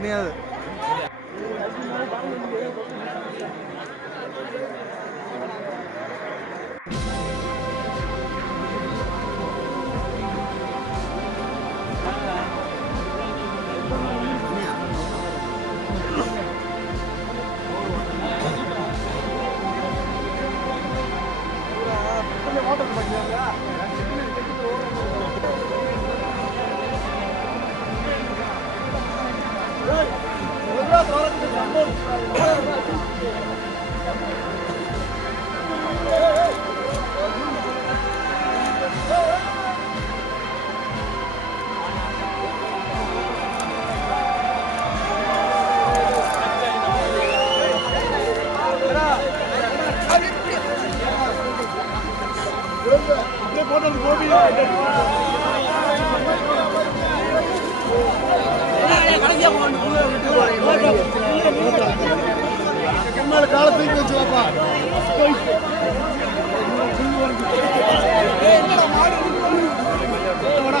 miedo. காலத்துக்கு வச்சு வாப்பா டேய் ஒரு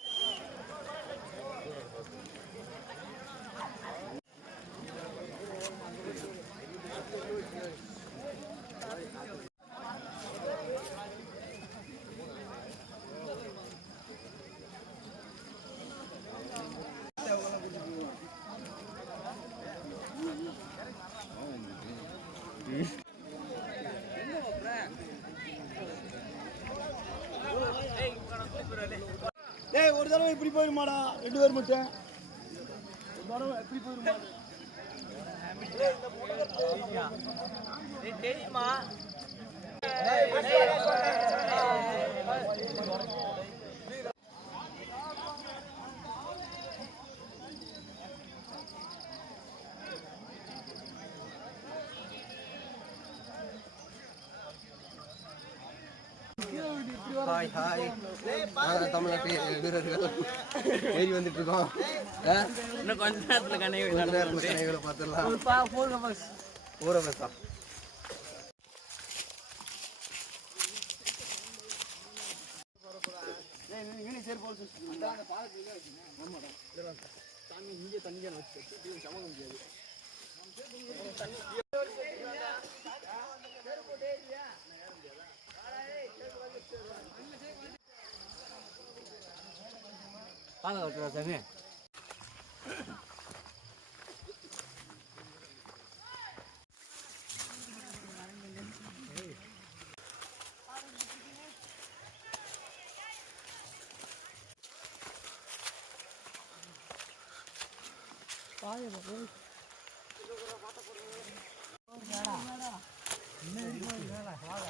தடவை இப்படி போயிருமாடா? ரெண்டு பேர் மட்டும் ஒரு தடவை இப்படி போயிருமா தெரியுமா ஹாய் ஹாய். நாங்கள் தமிழ்நாட்டு வீரர்கள். ஏறி வந்துட்டு இருக்கோம்? இன்னும் கொஞ்ச நேரத்துல 八个多人呢。பாய பாய் மேடா மேடா மேடா வாடா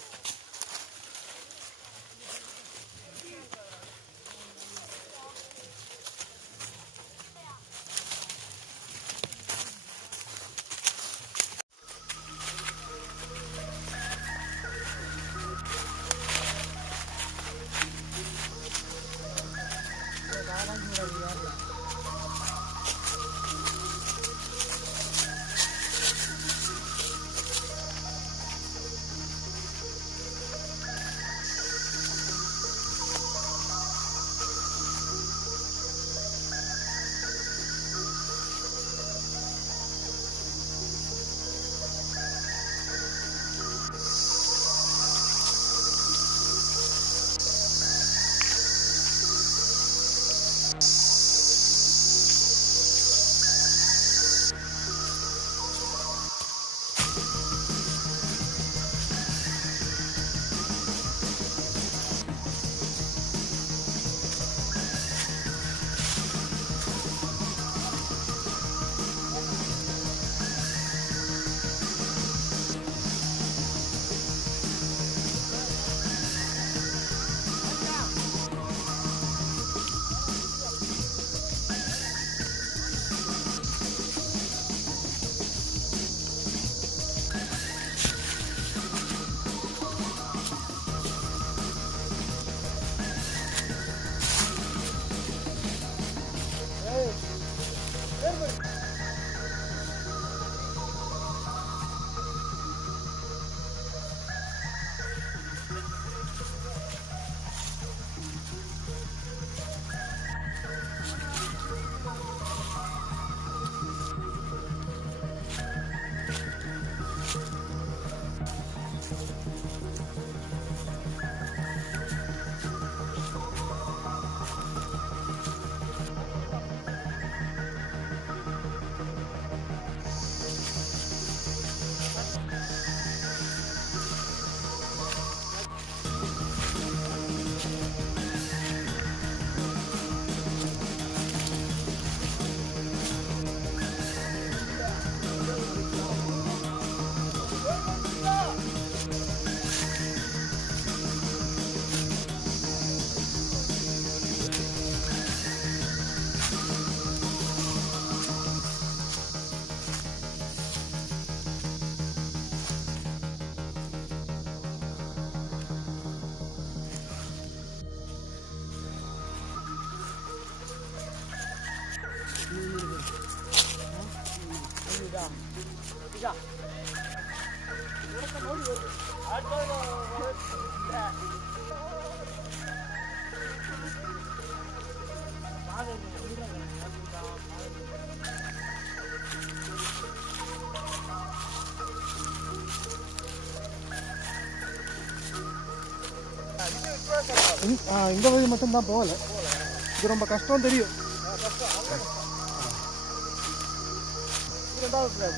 இந்த வழி மட்டும்தான் போகல இது ரொம்ப கஷ்டம் தெரியும் இரண்டாவது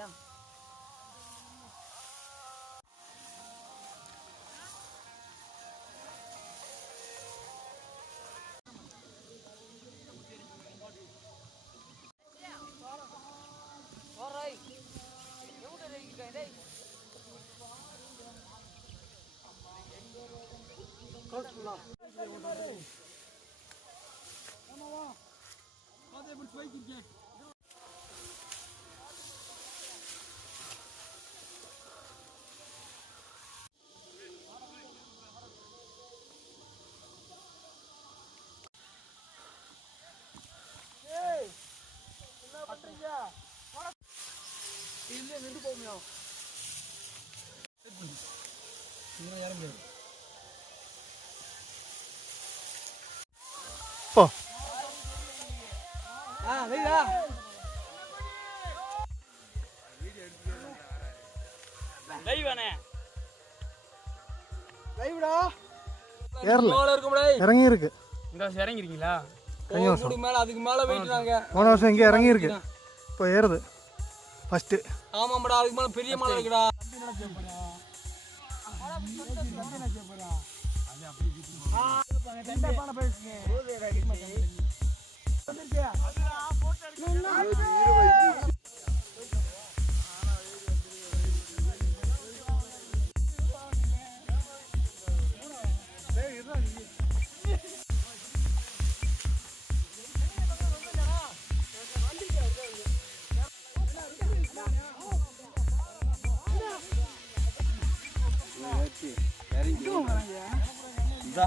lang. Có rồi, Yếu đây đây cái đây. Có chú nào. Có đây một phây kinh nghiệm. போ. இருக்க முடியாது இறங்கி இருக்கு இந்த வருஷம் இறங்கிருக்கீங்களா? மேல அதுக்கு மேல போயிட்டு நாங்க போன வருஷம் இங்கே இறங்கி இருக்கு இப்போ ஏறுது. ஃபஸ்ட்டு ஆமாம்டா அதுக்கு மேல பெரிய மலை இருக்குடா. பேசுங்க Itu mana.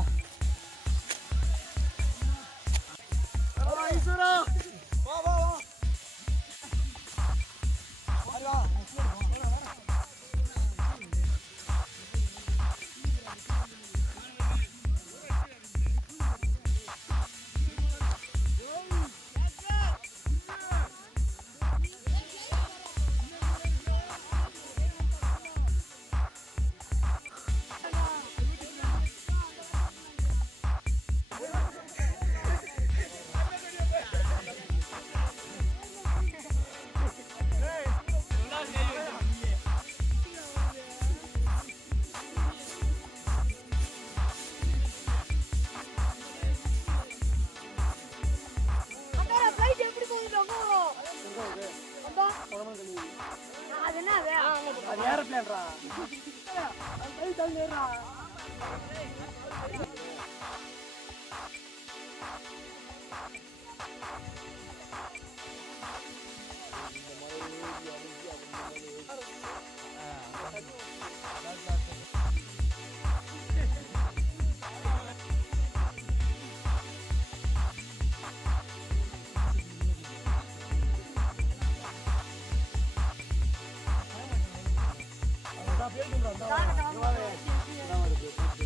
떨려라. 干了，干了。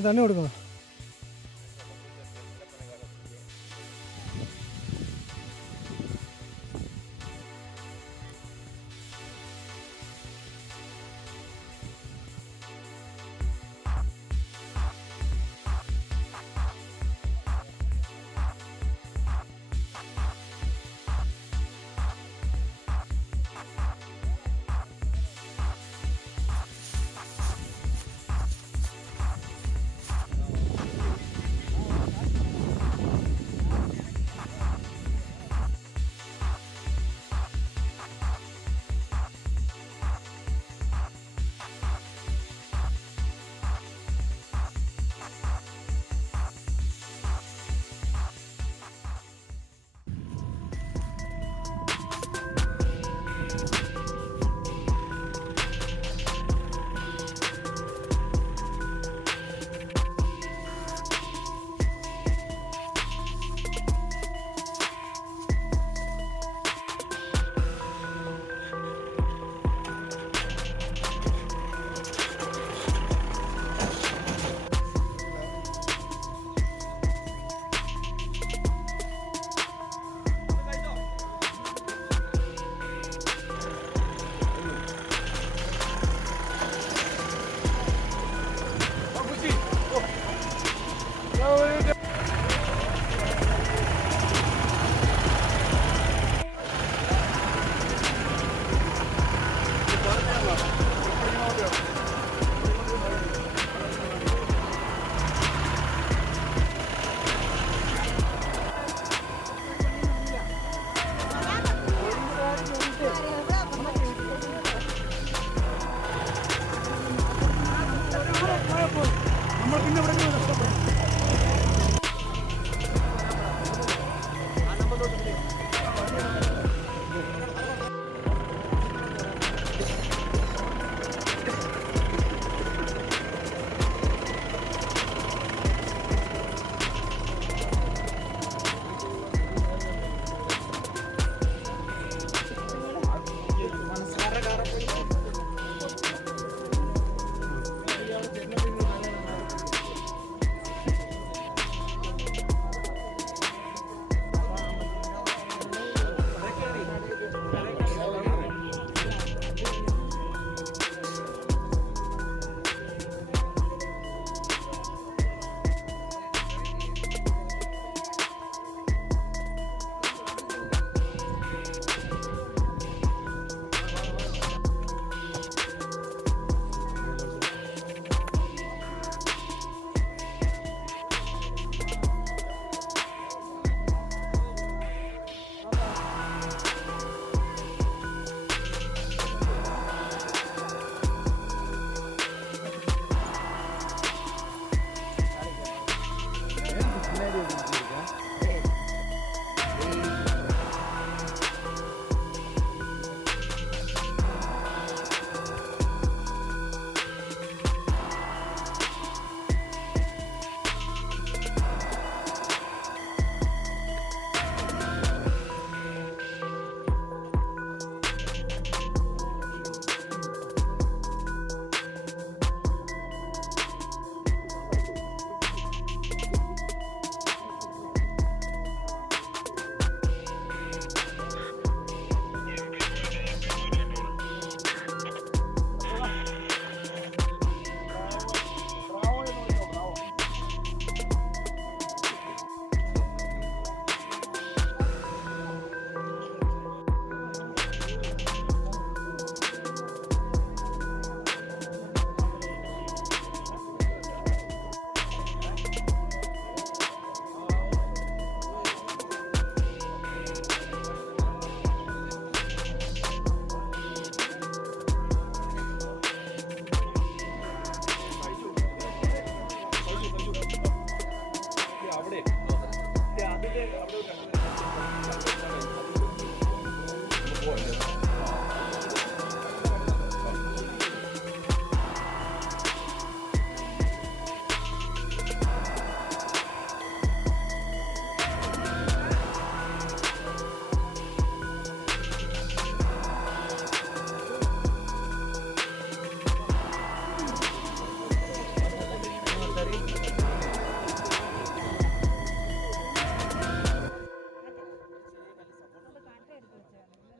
തന്നെ കൊടുക്കണം.